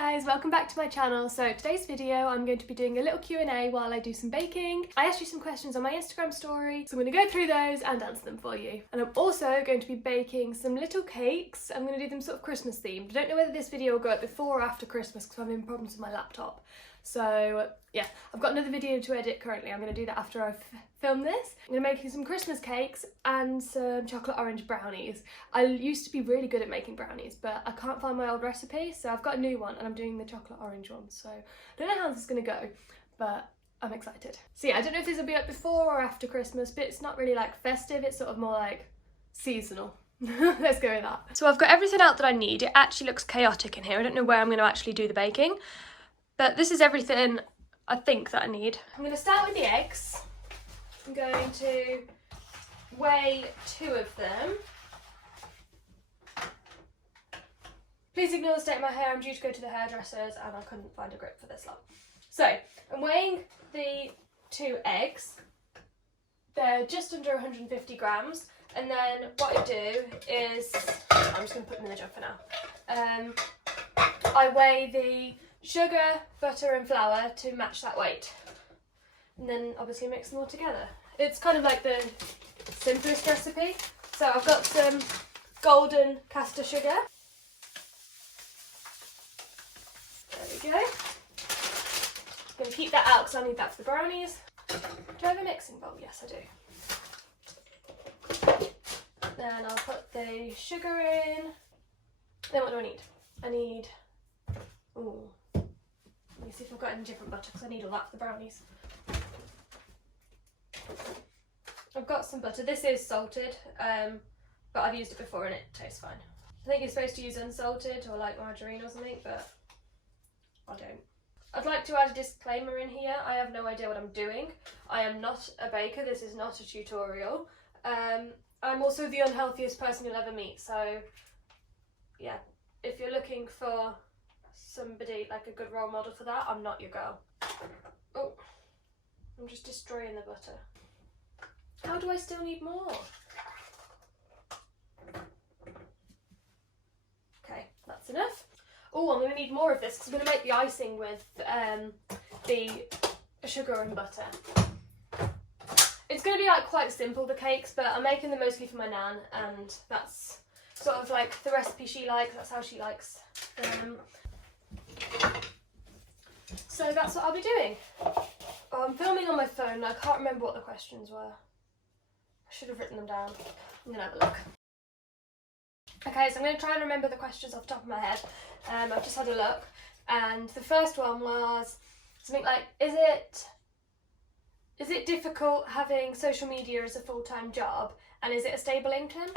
guys, welcome back to my channel. So today's video I'm going to be doing a little Q&A while I do some baking. I asked you some questions on my Instagram story, so I'm going to go through those and answer them for you. And I'm also going to be baking some little cakes. I'm going to do them sort of Christmas themed. I don't know whether this video will go up before or after Christmas because I'm having problems with my laptop. So yeah, I've got another video to edit currently. I'm going to do that after I've filmed this. I'm going to be making some Christmas cakes and some chocolate orange brownies. I used to be really good at making brownies, but I can't find my old recipe, so I've got a new one and I'm doing the chocolate orange one. So I don't know how this is going to go, but I'm excited. So yeah, I don't know if this will be up before or after Christmas, but it's not really like festive, it's sort of more like seasonal. Let's go with that. So I've got everything out that I need. It actually looks chaotic in here. I don't know where I'm going to actually do the baking. But this is everything I think that I need. I'm going to start with the eggs. I'm going to weigh 2 of them. Please ignore the state of my hair. I'm due to go to the hairdressers and I couldn't find a grip for this lot. So I'm weighing the 2 eggs. They're just under 150 grams. And then what I do is, I'm just going to put them in the jug for now. I weigh the sugar, butter and flour to match that weight, and then obviously mix them all together. It's kind of like the simplest recipe. So I've got some golden caster sugar. There we go. I'm going to keep that out because I need that for the brownies. Do I have a mixing bowl? Yes, I do. Then I'll put the sugar in. Then what do I need? I need, ooh, let me see if I've got any different butter because I need all that for the brownies. I've got some butter. This is salted, but I've used it before and it tastes fine. I think you're supposed to use unsalted or like margarine or something, but I don't. I'd like to add a disclaimer in here. I have no idea what I'm doing. I am not a baker. This is not a tutorial. I'm also the unhealthiest person you'll ever meet, so yeah, if you're looking for somebody, like a good role model for that, I'm not your girl. Oh, I'm just destroying the butter. How do I still need more? Okay, that's enough. Oh, I'm going to need more of this because I'm going to make the icing with the sugar and butter. It's going to be like quite simple, the cakes, but I'm making them mostly for my nan, and that's sort of like the recipe she likes, that's how she likes them. So that's what I'll be doing. Oh, I'm filming on my phone and I can't remember what the questions were. I should have written them down. I'm going to have a look. Okay, so I'm going to try and remember the questions off the top of my head. I've just had a look, and the first one was something like, is it difficult having social media as a full-time job, and is it a stable income?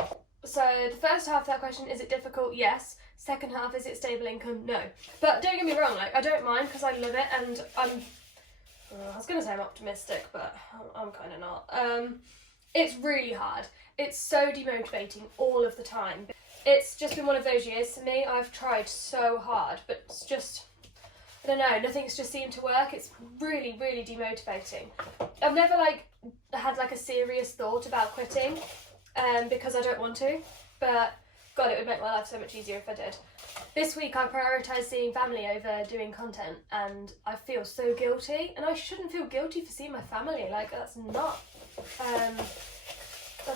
So the first half of that question, is it difficult? Yes. Second half, is it stable income? No. But don't get me wrong, like I don't mind because I love it, and I was going to say I'm optimistic, but I'm kind of not. It's really hard. It's so demotivating all of the time. It's just been one of those years for me. I've tried so hard, but it's just, I don't know, nothing's just seemed to work. It's really, really demotivating. I've never had a serious thought about quitting because I don't want to, but God, it would make my life so much easier if I did. This week I prioritised seeing family over doing content, and I feel so guilty, and I shouldn't feel guilty for seeing my family. Like, that's not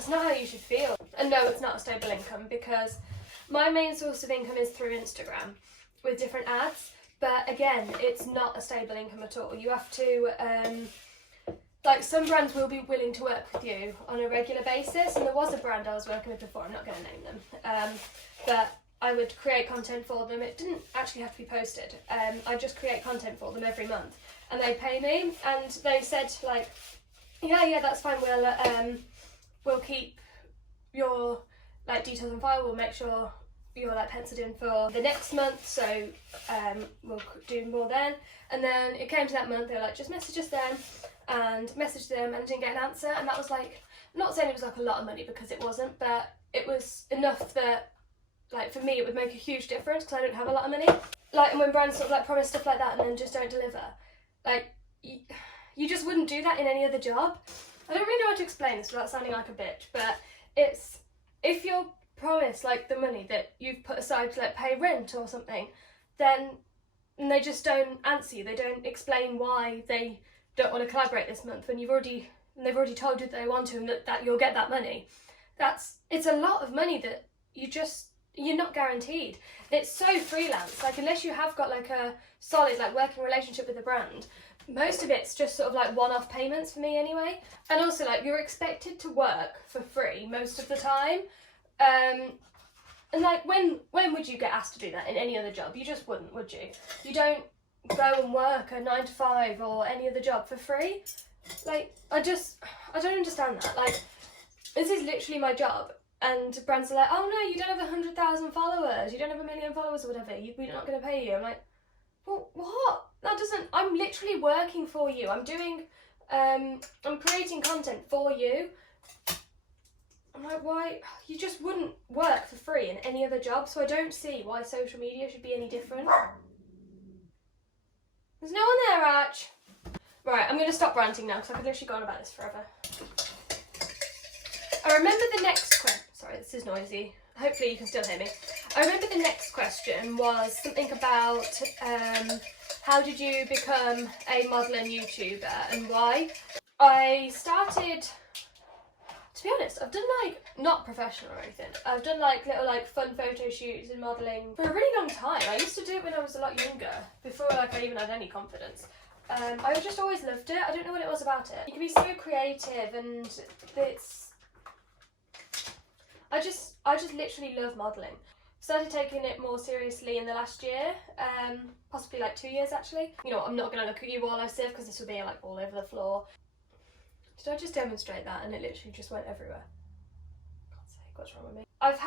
how you should feel. And no, it's not a stable income because my main source of income is through Instagram with different ads. But again, it's not a stable income at all. You have to, some brands will be willing to work with you on a regular basis. And there was a brand I was working with before, I'm not going to name them. But I would create content for them. It didn't actually have to be posted. I just create content for them every month. And they pay me. And they said yeah, that's fine. We'll keep your details on file. We'll make sure you're penciled in for the next month, so we'll do more then. And then it came to that month, they were like, just message us then, and messaged them and didn't get an answer. And that was not saying it was a lot of money because it wasn't, but it was enough that for me it would make a huge difference because I don't have a lot of money. And when brands sort of promise stuff like that and then just don't deliver, you just wouldn't do that in any other job. I don't really know how to explain this without sounding like a bitch, but it's, if you're promised the money that you've put aside to pay rent or something, then and they just don't answer you. They don't explain why they don't want to collaborate this month when they've already told you that they want to and that you'll get that money. It's a lot of money that you're not guaranteed. It's so freelance, like unless you have got like a solid like working relationship with the brand, most of it's just sort of like one-off payments for me anyway. And also like you're expected to work for free most of the time. And like when would you get asked to do that in any other job? You just wouldn't, would you? You don't go and work a 9 to 5 or any other job for free. Like I don't understand that. Like this is literally my job. And brands are like, oh no, you don't have 100,000 followers, you don't have 1 million followers or whatever, we're not going to pay you. I'm like, well, what? I'm literally working for you. I'm creating content for you. I'm like, why? You just wouldn't work for free in any other job, so I don't see why social media should be any different. There's no one there, Arch. Right, I'm going to stop ranting now because I could literally go on about this forever. I remember the next question. Sorry, this is noisy. Hopefully you can still hear me. I remember the next question was something about how did you become a model and YouTuber and why? I started, to be honest, I've done like, not professional or anything, I've done like little like fun photo shoots and modelling for a really long time. I used to do it when I was a lot younger, before like I even had any confidence. I just always loved it. I don't know what it was about it. You can be so creative and I just literally love modelling. Started taking it more seriously in the last year, possibly like 2 years actually. You know what, I'm not going to look at you while I sieve because this will be like all over the floor. Did I just demonstrate that and it literally just went everywhere? God's sake, what's wrong with me? Have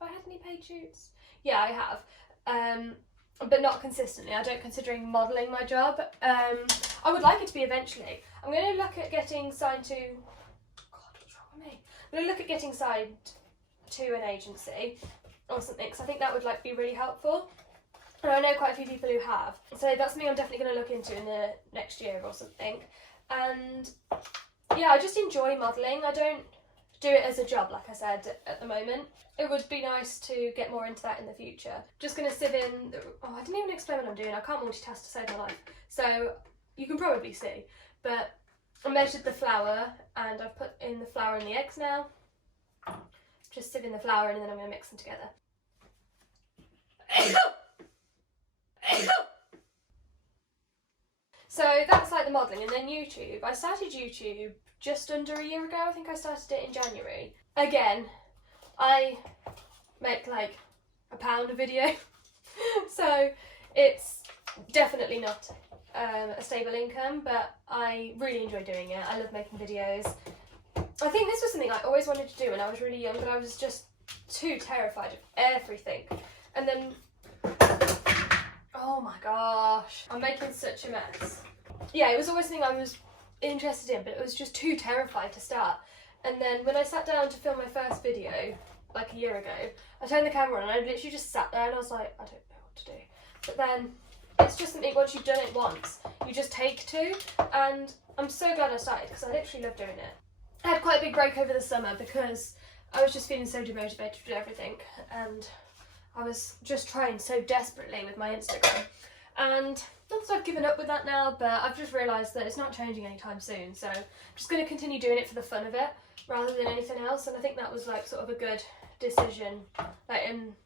I had any paid shoots? Yeah, I have. But not consistently. I don't considering modelling my job. I would like it to be eventually. I'm going to look at getting signed to... God, what's wrong with me? I'm going to look at getting signed to an agency or something because I think that would like be really helpful. And I know quite a few people who have. So that's something I'm definitely going to look into in the next year or something. And yeah, I just enjoy modelling. I don't do it as a job, like I said, at the moment. It would be nice to get more into that in the future. Just going to sieve in... I didn't even explain what I'm doing. I can't multitask to save my life. So you can probably see. But I measured the flour and I've put in the flour and the eggs now. Just sieving the flour and then I'm going to mix them together. So that's like the modelling. And then YouTube. I started YouTube just under a year ago. I think I started it in January. Again, I make like £1 a video. So it's definitely not a stable income, but I really enjoy doing it. I love making videos. I think this was something I always wanted to do when I was really young, but I was just too terrified of everything. And then, oh my gosh, I'm making such a mess. Yeah, it was always something I was interested in, but it was just too terrified to start. And then when I sat down to film my first video, like a year ago, I turned the camera on and I literally just sat there and I was like, I don't know what to do. But then it's just something, once you've done it once, you just take to, and I'm so glad I started because I literally love doing it. I had quite a big break over the summer because I was just feeling so demotivated to do everything, and I was just trying so desperately with my Instagram. And not that I've given up with that now, but I've just realised that it's not changing anytime soon, so I'm just going to continue doing it for the fun of it rather than anything else. And I think that was like sort of a good decision, like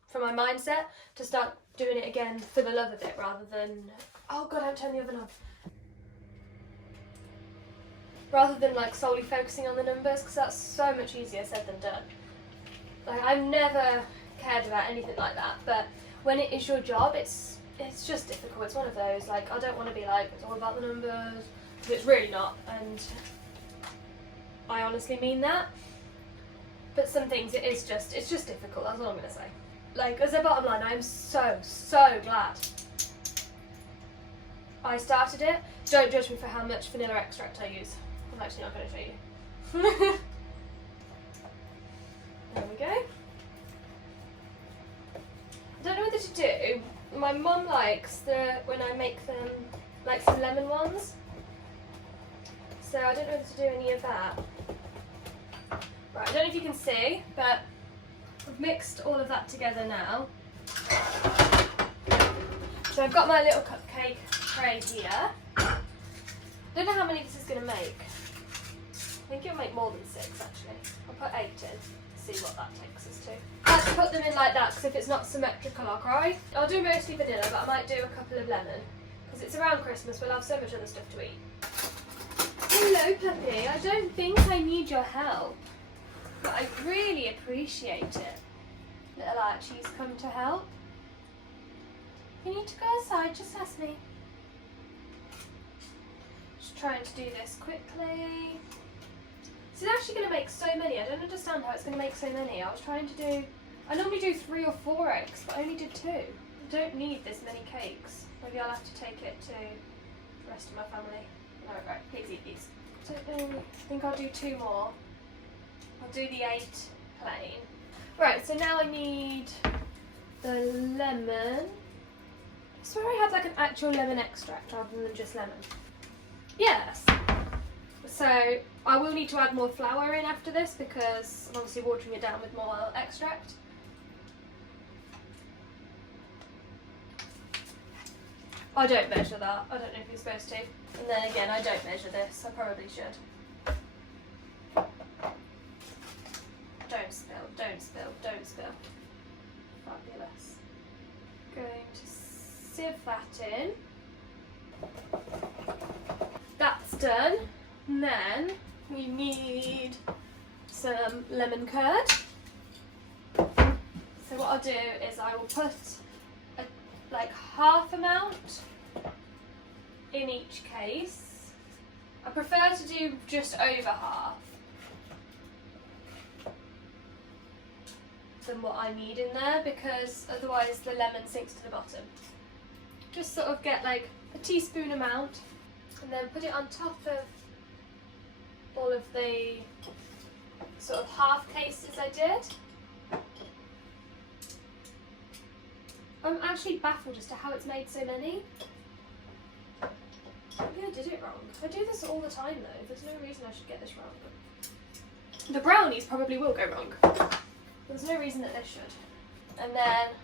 for my mindset, to start doing it again for the love of it rather than, oh god, I haven't turned the oven on, rather than like solely focusing on the numbers, because that's so much easier said than done. Like I've never cared about anything like that, but when it is your job, it's just difficult. It's one of those, like, I don't want to be like, it's all about the numbers, because it's really not, and I honestly mean that. But some things it's just difficult, that's all I'm going to say. Like, as a bottom line, I'm so glad I started it. Don't judge me for how much vanilla extract I use. I'm actually not going to show you. There we go. I don't know whether to do. My mum likes when I make them, like some lemon ones. So I don't know whether to do any of that. Right, I don't know if you can see, but I've mixed all of that together now. So So I've got my little cupcake tray here. Don't know how many this is going to make. I think it'll make more than 6 actually. I'll put 8 in, see what that takes us to. I have to put them in like that because if it's not symmetrical I'll cry. I'll do mostly vanilla, but I might do a couple of lemon because it's around Christmas, we'll have so much other stuff to eat. Hello puppy, I don't think I need your help, but I really appreciate it. Little Archie's come to help. You need to go outside, just ask me. Just trying to do this quickly. This is actually going to make so many. I don't understand how it's going to make so many. I was trying to do, I normally do 3 or 4 eggs, but I only did 2. I don't need this many cakes. Maybe I'll have to take it to the rest of my family. No, right, please eat these. I think I'll do 2 more. I'll do the 8 plain. Right, so now I need the lemon. I swear I had like an actual lemon extract rather than just lemon. Yes. So I will need to add more flour in after this because I'm obviously watering it down with more extract. I don't measure that. I don't know if you're supposed to. And then again, I don't measure this. I probably should. Don't spill, don't spill, don't spill. Fabulous. Going to sieve that in. That's done. And then we need some lemon curd. So what I'll do is I will put like half amount in each case. I prefer to do just over half than what I need in there because otherwise the lemon sinks to the bottom. Just sort of get like a teaspoon amount and then put it on top of all of the sort of half cases I did. I'm actually baffled as to how it's made so many. Maybe I did it wrong. I do this all the time though. There's no reason I should get this wrong. The brownies probably will go wrong. There's no reason that this should. And then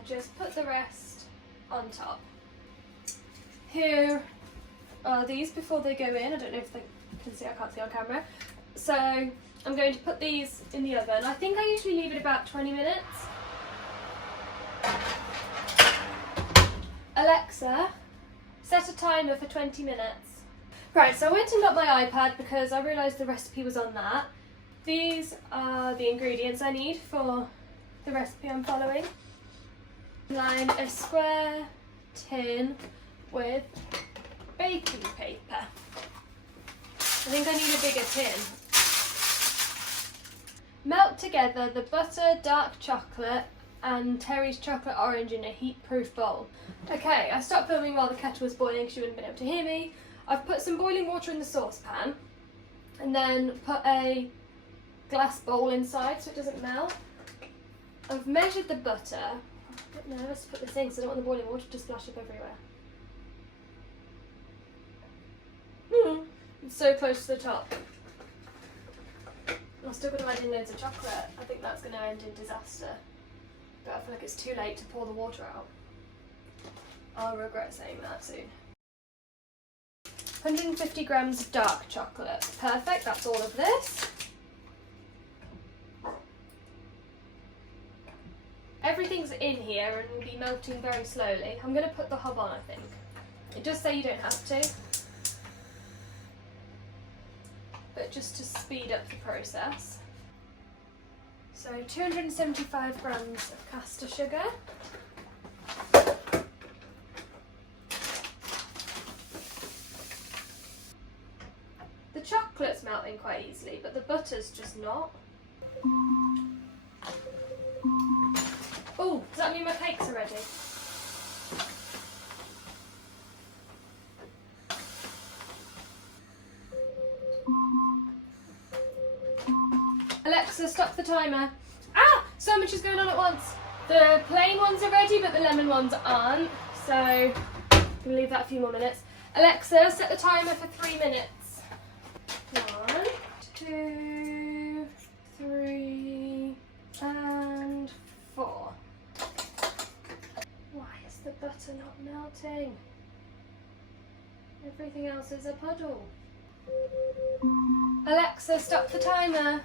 I just put the rest on top. Here are these before they go in. I don't know if they can see, I can't see on camera. So I'm going to put these in the oven. I think I usually leave it about 20 minutes. Alexa, set a timer for 20 minutes. Right, so I went and got my iPad because I realised the recipe was on that. These are the ingredients I need for the recipe I'm following. Line a square tin with baking paper. I think I need a bigger tin. Melt together the butter, dark chocolate and Terry's chocolate orange in a heat-proof bowl. Okay, I stopped filming while the kettle was boiling because you wouldn't have been able to hear me. I've put some boiling water in the saucepan and then put a glass bowl inside so it doesn't melt. I've measured the butter. I'm a bit nervous to put this in because I don't want the boiling water to splash up everywhere. It's so close to the top. I'm still going to add in loads of chocolate. I think that's going to end in disaster. But I feel like it's too late to pour the water out. I'll regret saying that soon. 150 grams of dark chocolate. Perfect, that's all of this. Everything's in here and will be melting very slowly. I'm going to put the hob on, I think. It does say you don't have to. But just to speed up the process. So 275 grams of caster sugar. The chocolate's melting quite easily, but the butter's just not. Oh, does that mean my cakes are ready? Alexa, stop the timer. Ah! So much is going on at once. The plain ones are ready, but the lemon ones aren't. So, I'm going to leave that a few more minutes. Alexa, set the timer for 3 minutes. 1, 2, 3, and 4. butter not melting. Everything else is a puddle. Alexa, stop the timer.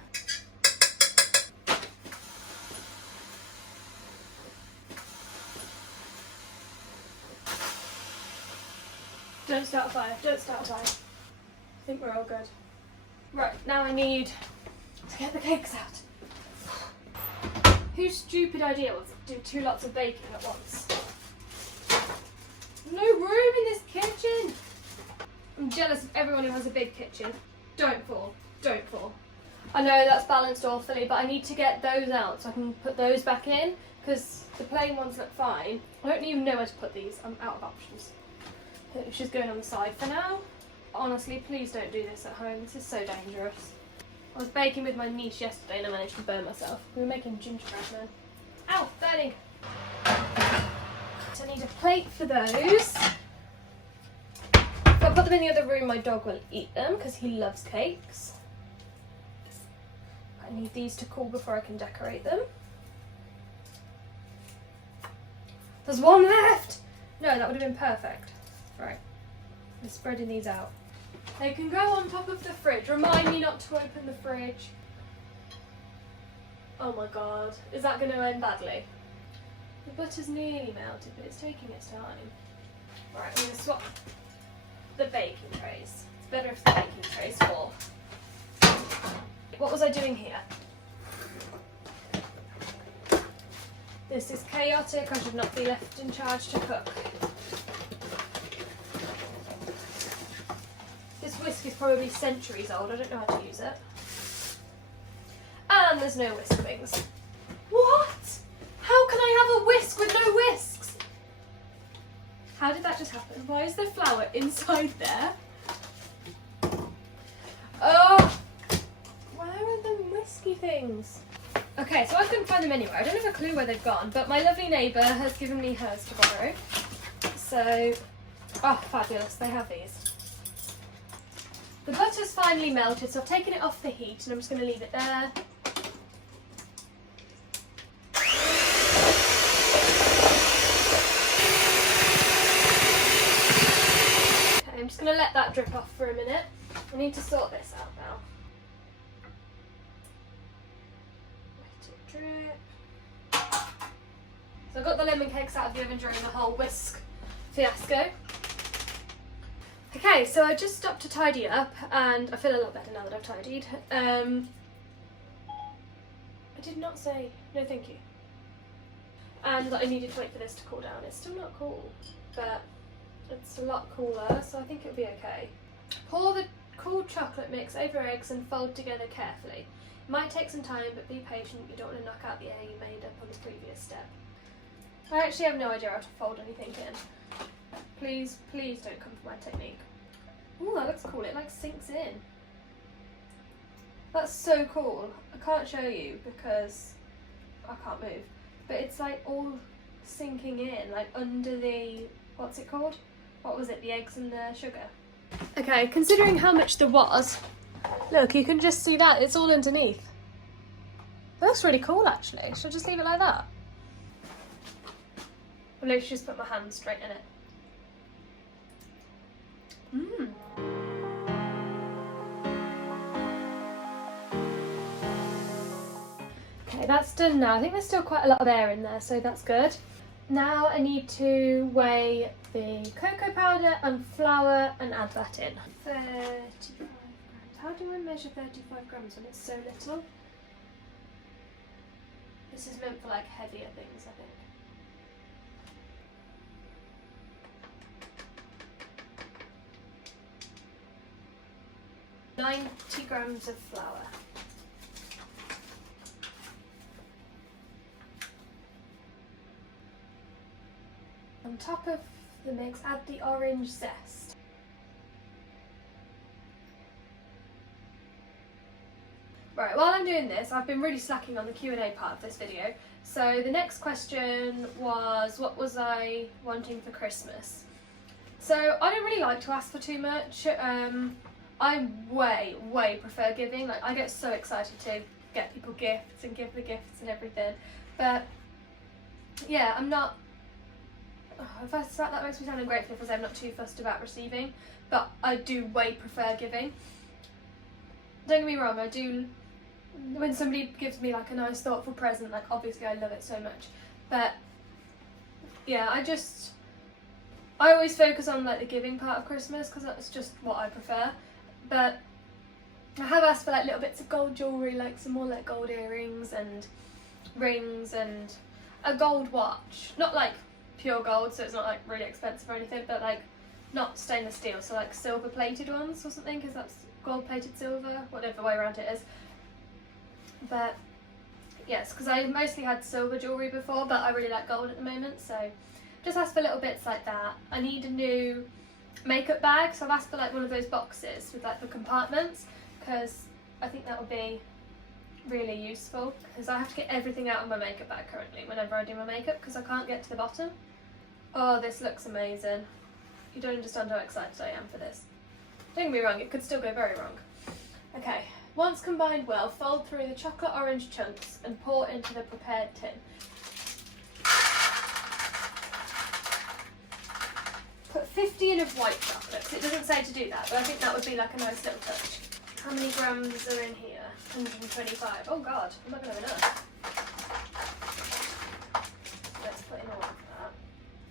Don't start a fire, don't start a fire. I think we're all good. Right, now I need to get the cakes out. Whose stupid idea was to do 2 lots of baking at once? No room in this kitchen! I'm jealous of everyone who has a big kitchen. Don't fall, don't fall. I know that's balanced awfully, but I need to get those out so I can put those back in, because the plain ones look fine. I don't even know where to put these, I'm out of options. It's just going on the side for now. Honestly, please don't do this at home. This is so dangerous. I was baking with my niece yesterday and I managed to burn myself. We were making gingerbread man. Ow, burning! So I need a plate for those. If I put them in the other room, my dog will eat them because he loves cakes. I need these to cool before I can decorate them. There's one left! No, that would have been perfect. Right, I'm spreading these out. They can go on top of the fridge. Remind me not to open the fridge. Oh my god, is that going to end badly? The butter's nearly melted, but it's taking its time. Right, I'm going to swap the baking trays. It's better if the baking trays fall. What was I doing here? This is chaotic. I should not be left in charge to cook. This whisk is probably centuries old. I don't know how to use it. And there's no whisk wings. What? How can I have a whisk with no whisks? How did that just happen? Why is there flour inside there? Oh! Where are the whisky things? Okay, so I couldn't find them anywhere. I don't have a clue where they've gone, but my lovely neighbour has given me hers to borrow. So, oh, fabulous. They have these. The butter's finally melted, so I've taken it off the heat and I'm just going to leave it there. Okay, I'm just going to let that drip off for a minute. I need to sort this out now. Let it drip. So I got the lemon cakes out of the oven during the whole whisk fiasco. Okay, so I just stopped to tidy up and I feel a lot better now that I've tidied. I did not say no thank you. And I needed to wait for this to cool down. It's still not cool, but it's a lot cooler, so I think it'll be okay. Pour the cool chocolate mix over eggs and fold together carefully. It might take some time, but be patient. You don't want to knock out the air you made up on the previous step. I actually have no idea how to fold anything in. Please, please don't come for my technique. Ooh, that looks cool. It like sinks in. That's so cool. I can't show you because I can't move. But it's like all sinking in, like under the, what's it called? What was it, the eggs and the sugar? Okay, considering how much there was, look, you can just see that. It's all underneath. That looks really cool actually. Should I just leave it like that? Or maybe just put my hand straight in it. Mmm. Okay, that's done now. I think there's still quite a lot of air in there, so that's good. Now I need to weigh the cocoa powder and flour and add that in. 35 grams. How do I measure 35 grams when it's so little? This is meant for like heavier things, I think. $90 grams of flour. On top of the mix, add the orange zest. Right, while I'm doing this, I've been really slacking on the Q&A part of this video. So the next question was, what was I wanting for Christmas? So I don't really like to ask for too much. I way prefer giving. Like, I get so excited to get people gifts and give the gifts and everything. But yeah, I'm not that makes me sound ungrateful because I'm not too fussed about receiving, but I do way prefer giving. Don't get me wrong, I do, when somebody gives me like a nice thoughtful present, like obviously I love it so much, but yeah, I always focus on like the giving part of Christmas because that's just what I prefer. But I have asked for like little bits of gold jewellery, like some more like gold earrings and rings and a gold watch, not like pure gold, so it's not like really expensive or anything, but like not stainless steel, so like silver plated ones or something, because that's gold plated silver, whatever way around it is. But yes, because I mostly had silver jewellery before, but I really like gold at the moment, so just asked for little bits like that. I need a new makeup bag, so I've asked for like one of those boxes with like the compartments, because I think that would be really useful, because I have to get everything out of my makeup bag currently whenever I do my makeup because I can't get to the bottom. Oh, this looks amazing. You don't understand how excited I am for this. Don't get me wrong, it could still go very wrong. Okay, once combined well, fold through the chocolate orange chunks and pour into the prepared tin. Put 50 in of white chocolate. It doesn't say to do that, but I think that would be like a nice little touch. How many grams are in here? 125. Oh god, I'm not going to have enough. Let's put in all of that.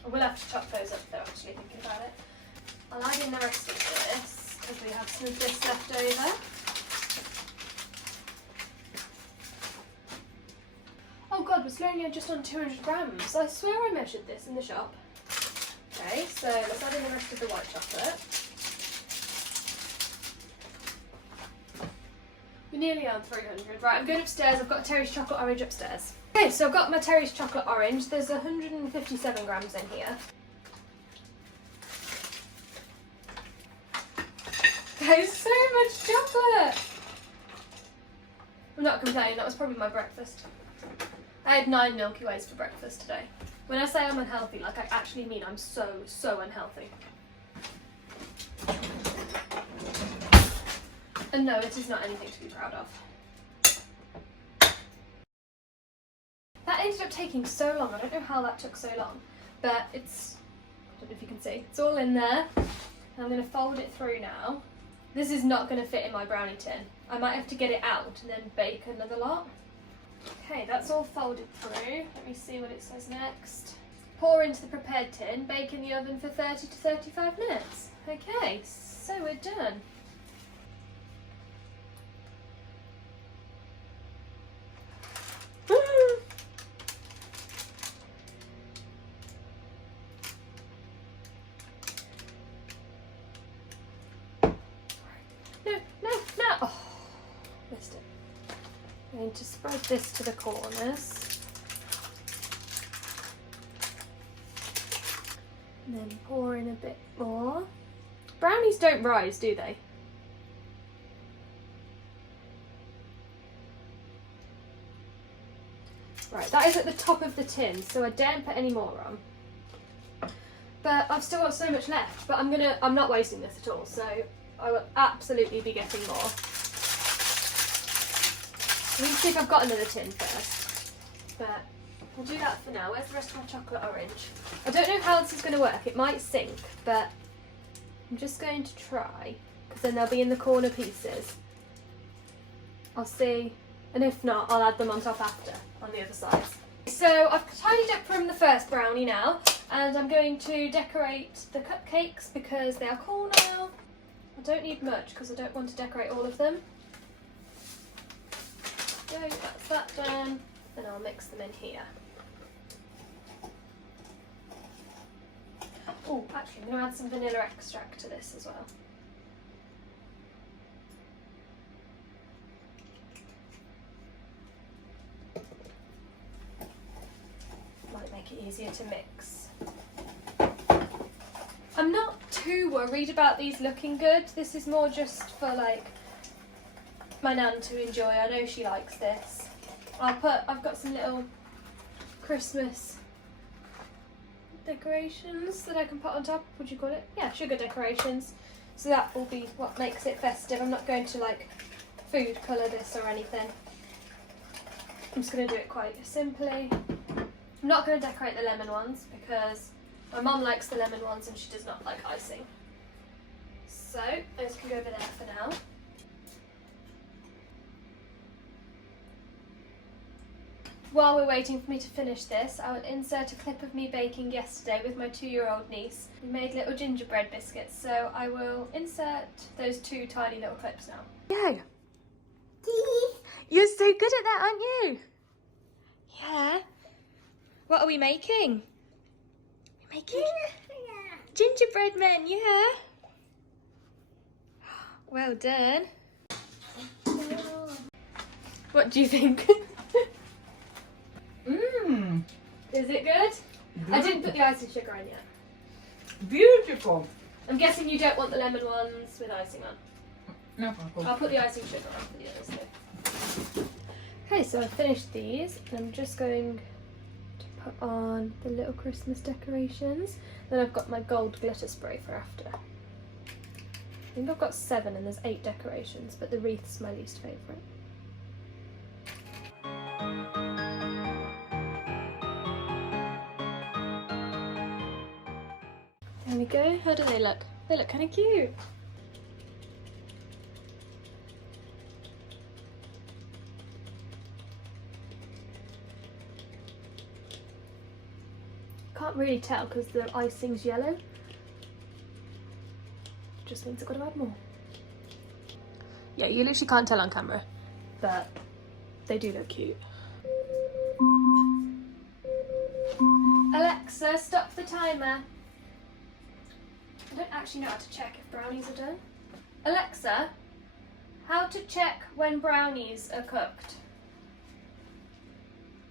I will have to chop those up though, actually, thinking about it. I'll add in the rest of this, because we have some of this left over. Oh god, we're slowing just on 200 grams. I swear I measured this in the shop. Okay, so let's add in the rest of the white chocolate. We're nearly on 300. Right, I'm going upstairs. I've got a Terry's chocolate orange upstairs. Okay, so I've got my Terry's chocolate orange. There's 157 grams in here. There's so much chocolate! I'm not complaining, that was probably my breakfast. I had 9 Milky Ways for breakfast today. When I say I'm unhealthy, like I actually mean I'm so unhealthy. And no, it is not anything to be proud of. That ended up taking so long. I don't know how that took so long, but it's, I don't know if you can see, it's all in there. I'm going to fold it through now. This is not going to fit in my brownie tin. I might have to get it out and then bake another lot. Okay, that's all folded through. Let me see what it says next. Pour into the prepared tin, bake in the oven for 30 to 35 minutes. Okay, so we're done. I'm going to spread this to the corners and then pour in a bit more. Brownies don't rise, do they? Right, that is at the top of the tin, so I daren't put any more on. But I've still got so much left, but I'm not wasting this at all, so I will absolutely be getting more. Let me see if I've got another tin first, but I'll do that for now. Where's the rest of my chocolate orange? I don't know how this is going to work. It might sink, but I'm just going to try, because then they'll be in the corner pieces. I'll see, and if not, I'll add them on top after, on the other sides. So I've tidied up from the first brownie now, and I'm going to decorate the cupcakes because they are cool now. I don't need much because I don't want to decorate all of them. That's that done, and I'll mix them in here. Oh, actually I'm going to add some vanilla extract to this as well. Might make it easier to mix. I'm not too worried about these looking good. This is more just for like my nan to enjoy. I know she likes this. I've got some little Christmas decorations that I can put on top. What do you call it? Yeah, sugar decorations. So that will be what makes it festive. I'm not going to like food colour this or anything. I'm just going to do it quite simply. I'm not going to decorate the lemon ones because My mum likes the lemon ones and she does not like icing. So those can go over there for now. While we're waiting for me to finish this, I will insert a clip of me baking yesterday with my 2-year-old niece. We made little gingerbread biscuits, so I will insert those 2 tiny little clips now. Go! You're so good at that, aren't you? Yeah. What are we making? We're making gingerbread men, yeah. Well done. What do you think? Mmm. Is it good? I didn't put the icing sugar in yet. Beautiful. I'm guessing you don't want the lemon ones with icing on. No problem. I'll put the icing sugar on for the others though. Okay, so I've finished these and I'm just going to put on the little Christmas decorations. Then I've got my gold glitter spray for after. I think I've got 7 and there's 8 decorations, but the wreath's my least favourite. There we go. How do they look? They look kind of cute. Can't really tell because the icing's yellow. Just means I've got to add more. Yeah, you literally can't tell on camera, but they do look cute. Alexa, stop the timer. I don't actually know how to check if brownies are done. Alexa, how to check when brownies are cooked?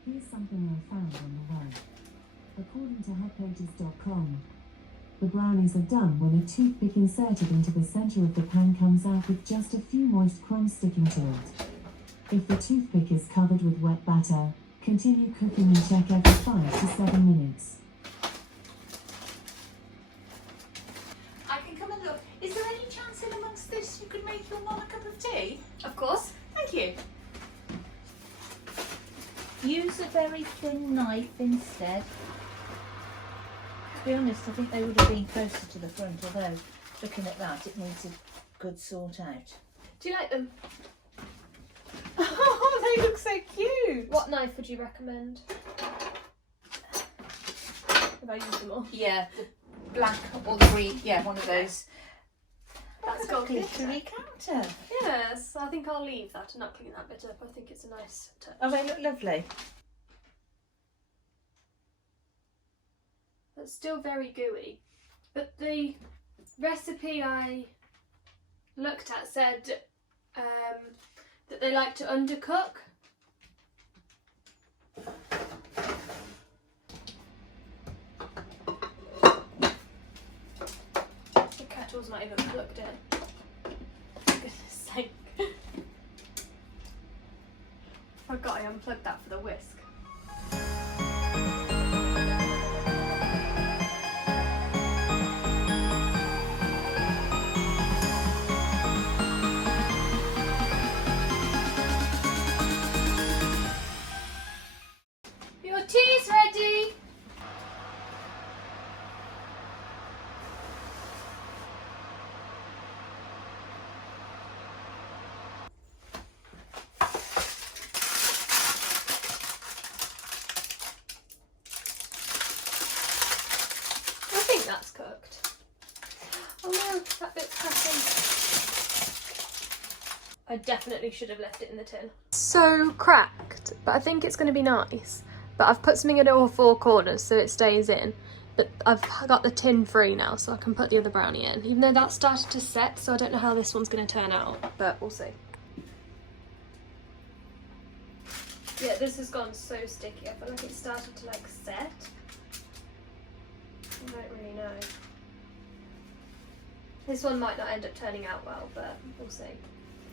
Here's something I found on the web. According to hotpages.com, the brownies are done when a toothpick inserted into the centre of the pan comes out with just a few moist crumbs sticking to it. If the toothpick is covered with wet batter, continue cooking and check every 5 to 7 minutes. I can come and look. Is there any chance in amongst this you could make your mum a cup of tea? Of course. Thank you. Use a very thin knife instead. To be honest, I think they would have been closer to the front, although looking at that, it needs a good sort out. Do you like them? Oh, they look so cute. What knife would you recommend? Have I used them all? Yeah, the black or the green. Yeah, one of those. That's got glitter. glittery counter. Yes, I think I'll leave that and not clean that bit up. I think it's a nice touch. Oh, they look lovely. That's still very gooey. But the recipe I looked at said that they like to undercook. The kettle's not even plugged in. For goodness sake. Forgot I unplugged that for the whisk. Your tea's ready! I think that's cooked. Oh no, that bit's cracking. I definitely should have left it in the tin. So cracked, but I think it's going to be nice. But I've put something in all 4 corners so it stays in. But I've got the tin free now so I can put the other brownie in. Even though that started to set, so I don't know how this one's going to turn out. But we'll see. Yeah, this has gone so sticky. I feel like it started to like set. I don't really know. This one might not end up turning out well, but we'll see.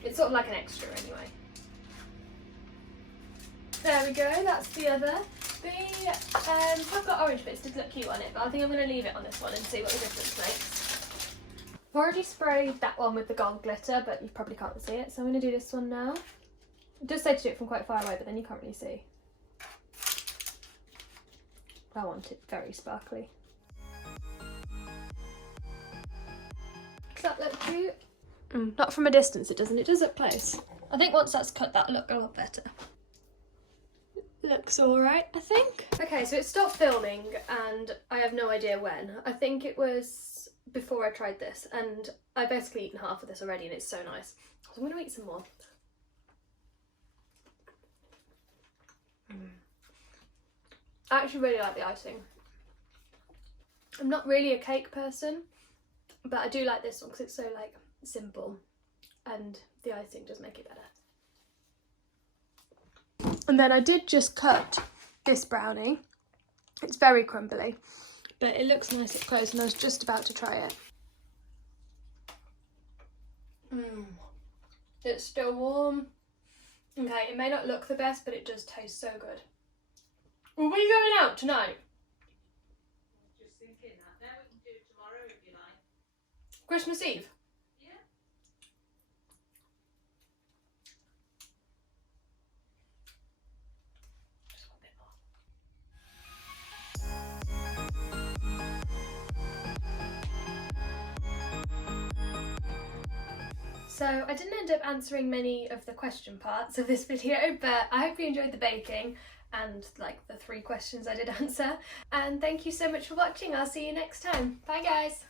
It's sort of like an extra anyway. There we go, that's the other. I've got orange bits to look cute on it, but I think I'm going to leave it on this one and see what the difference makes. I've already sprayed that one with the gold glitter, but you probably can't see it, so I'm going to do this one now. It does say to do it from quite far away, but then you can't really see. I want it very sparkly. Does that look cute? Not from a distance, it doesn't. It does up close. I think once that's cut, that'll look a lot better. Looks alright, I think. Okay, so it stopped filming and I have no idea when. I think it was before I tried this, and I've basically eaten half of this already and it's so nice. So I'm going to eat some more. I actually really like the icing. I'm not really a cake person, but I do like this one because it's so like simple and the icing does make it better. And then I did just cut this brownie. It's very crumbly, but it looks nice up close and I was just about to try it. It's still warm. Okay, it may not look the best, but it does taste so good. Well, we going out tonight? Just thinking that. Now we can do it tomorrow if you like. Christmas Eve? Yeah. Just want a bit more. So I didn't end up answering many of the question parts of this video, but I hope you enjoyed the baking and like the 3 questions I did answer. And thank you so much for watching. I'll see you next time. Bye guys.